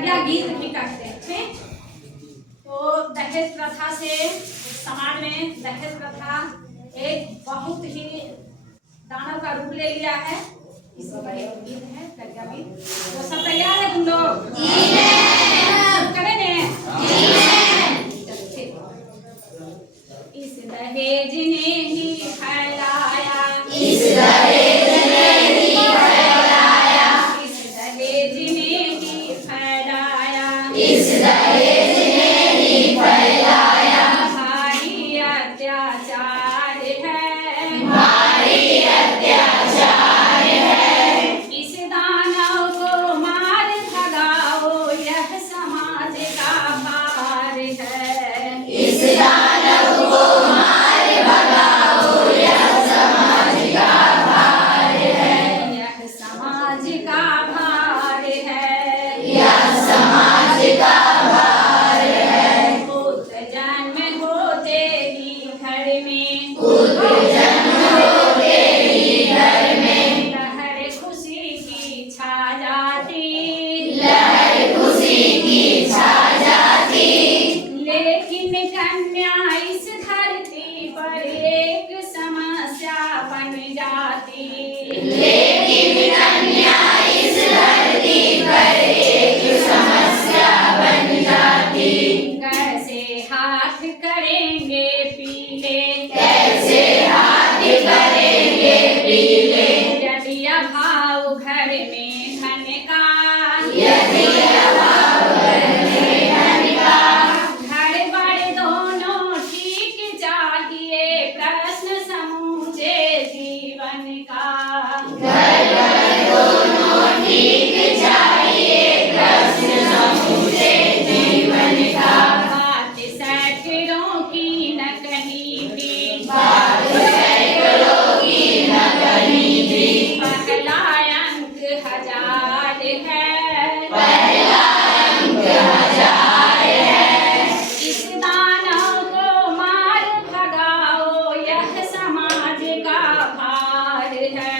प्रज्ञा गीत भी कहते हैं। ठीक, तो दहेज प्रथा से समाज में दहेज प्रथा एक बहुत ही दानव का रूप ले लिया है। इसी का एक गीत है प्रज्ञा गीत। तो सब तैयार है तुम लोग? करें इस दहेज ने ही फैलाया, इस दहेज ने ही फैलाया, इस दहेज ने ही फैलाया, इस दहेज ने ही फैलाया। भारी अत्याचार है, भारी अत्याचार है। इस दानव को मार भगाओ, यह समाज का भार है। इस दानव को मार भगाओ, यह समाज का भार है। यह समाज का भार है, यह समाज का भार है। पुत्र जन्म होते ही घर में, पुत्र जन्म होते ही घर में लहर खुशी की छा जाती, लहर खुशी की छा जाती। लेकिन कन्या इस धरती पर एक समस्या बन जाती, लेकिन कन्या इस धरती पर एक समस्या बन जाती। कैसे हाथ करेंगे पीले, कैसे हाथ करेंगे पीले। यदि अभाव घर में धन का, यदि अभाव घर में धन का। घर बड़े दोनों ठीक चाहिए, प्रश्न समूचे जीवन का। घर बड़े दोनों ठीक चाहिए, प्रश्न समूचे जीवन का। बात सैकड़ों की न कहीं भी, बात सैकड़ों की न कहीं भी। पहला अंक 1000 है, पहला अंक 1000 है। इस दानव को मार भगाओ, यह समाज का भार है।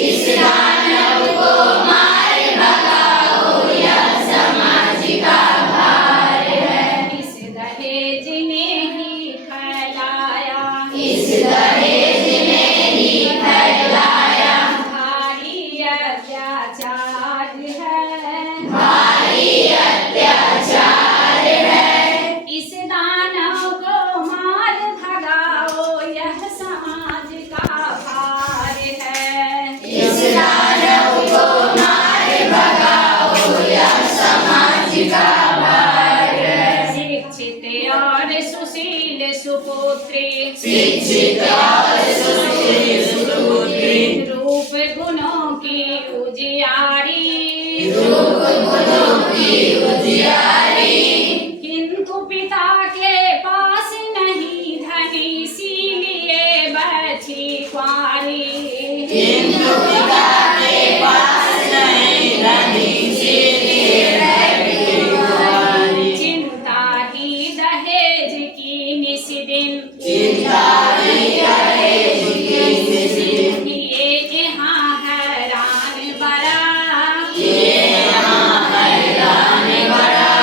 इस दानव को मार भगाओ, यह समाज का भार है। इस दहेज ने ही फैलाया, इस दहेज ने ही फैलाया। भारी अत्याचार है, भारी अत्याचार है। इस दानव को मार भगाओ, यह समाज का भार है। इस दानव को मार भगाओ, यह समाज का भार है। शिक्षित और सुशील सुपुत्री, शिक्षित और सुशील सुपुत्री। रूप गुणों की उजियारी, रूप गुणों की उजियारी। किंतु पिता के पास नहीं धन, इसीलिए बैठी कुंवारी। किंतु पिता के पास नहीं धन, इसीलिए बैठी कुंवारी। चिंता ही दहेज की निस दिन, चिंता ही दहेज की निस दिन। ये यहाँ हैरान बड़ा, ये यहाँ हैरान बड़ा।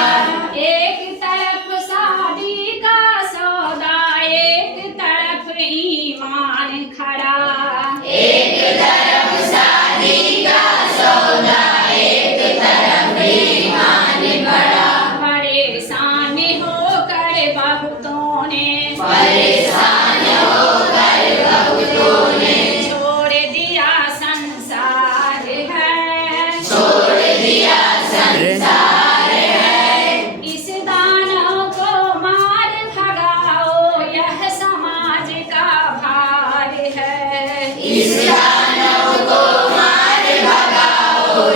एक तरफ शादी का सौदा, एक तरफ ईमान खड़ा। एक तरफ शादी का सौदा, एक तरफ ईमान खड़ा। परेशान होकर बहुतों ने, परेशान होकर बहुतों ने छोड़ दिया संसार है, छोड़ दिया संसार है। इस दानव को मार भगाओ, यह समाज का भार है। इस दानव को मार भगाओ,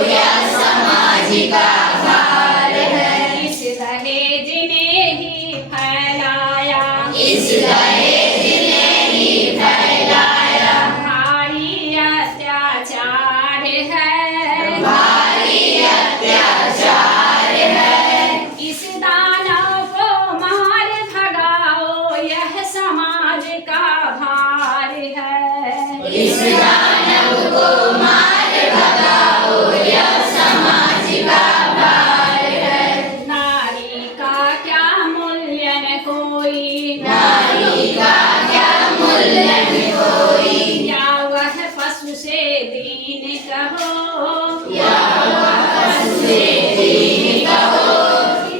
से दीन कहो,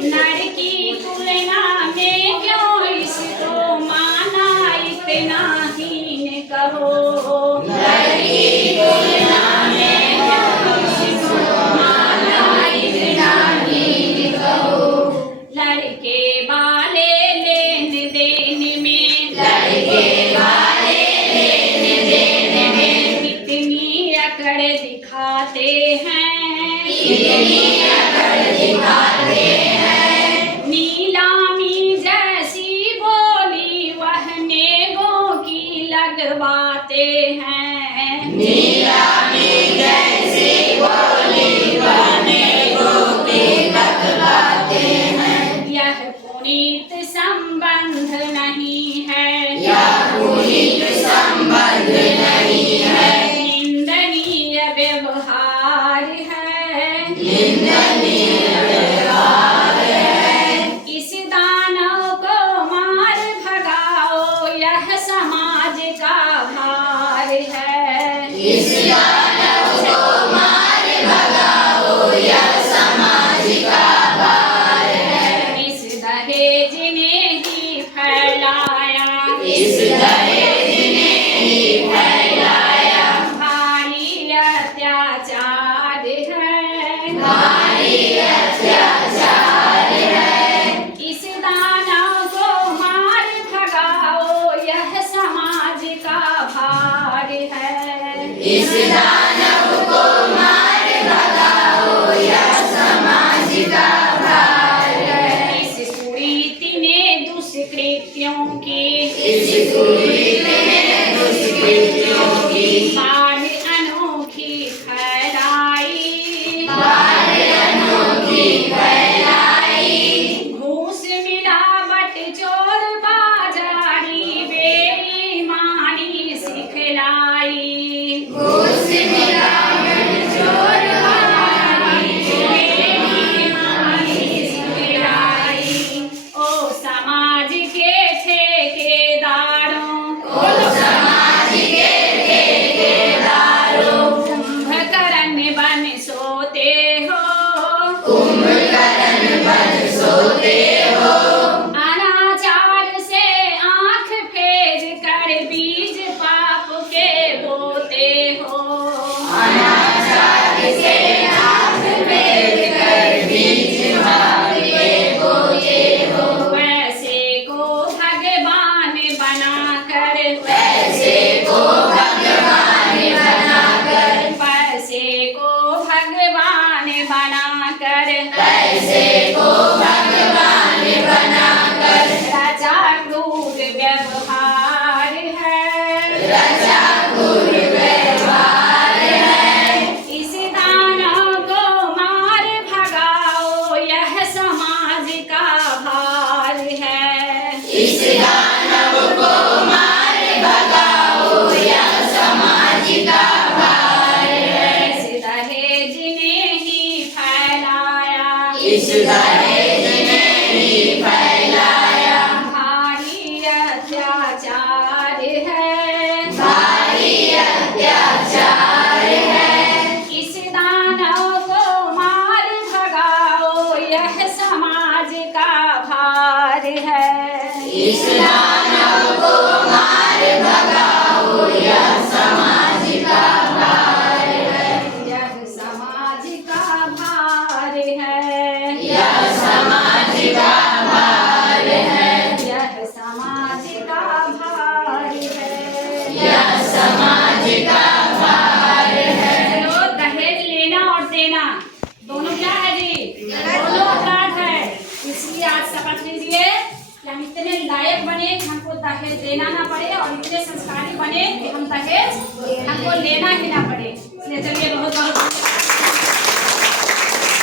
नर की तुलना में क्यों इसको माना इतना हीन कहो, लड़के वाले लेन देन में, कितनी अकड़ दिखाते हैं, नीलामी जैसी बोली वह नेगों की लगवाते हैं, यह पुनीत संबंध नहीं है, निंदनीय व्यवहार है, इस दानव को मार भगाओ यह समाज का भार है, इस दहेज ने ही फैलाया, भारी अत्याचार है, इस दानव को मार भगाओ यह समाज का भार है, इस कुरीति ने दुष्कृत्यों की बाढ़ अनोखी फैलाई, घूस मिलावट चोर बाजारी बेईमानी सिखलाई, ओ समाज के ठेकेदारों, कुंभकर्ण बन सोते हो, अनाचार से आंख फेर कर बीज पाप के बोते हो, पैसे को भगवान बनाकर, पैसे को भगवान बनाकर, राजा क्रूर व्यवहार है, इस दानव को मार भगाओ यह समाज का भार है, इस दहेज ने ही फैलाया, भारी अत्याचार है, इस दानव को मार भगाओ यह समाज का भार है, इस यह समाज का भार है, यह समाज का भार है, चलो दहेज लेना और देना दोनों क्या है जी, दोनों अपराध है, इसलिए आज शपथ लीजिए कि हम इतने लायक बने कि हमको दहेज देना ना पड़े और इतने संस्कारी बने कि हम दहेज हमको लेना ही ना पड़े। इसलिए चलिए बहुत बहुत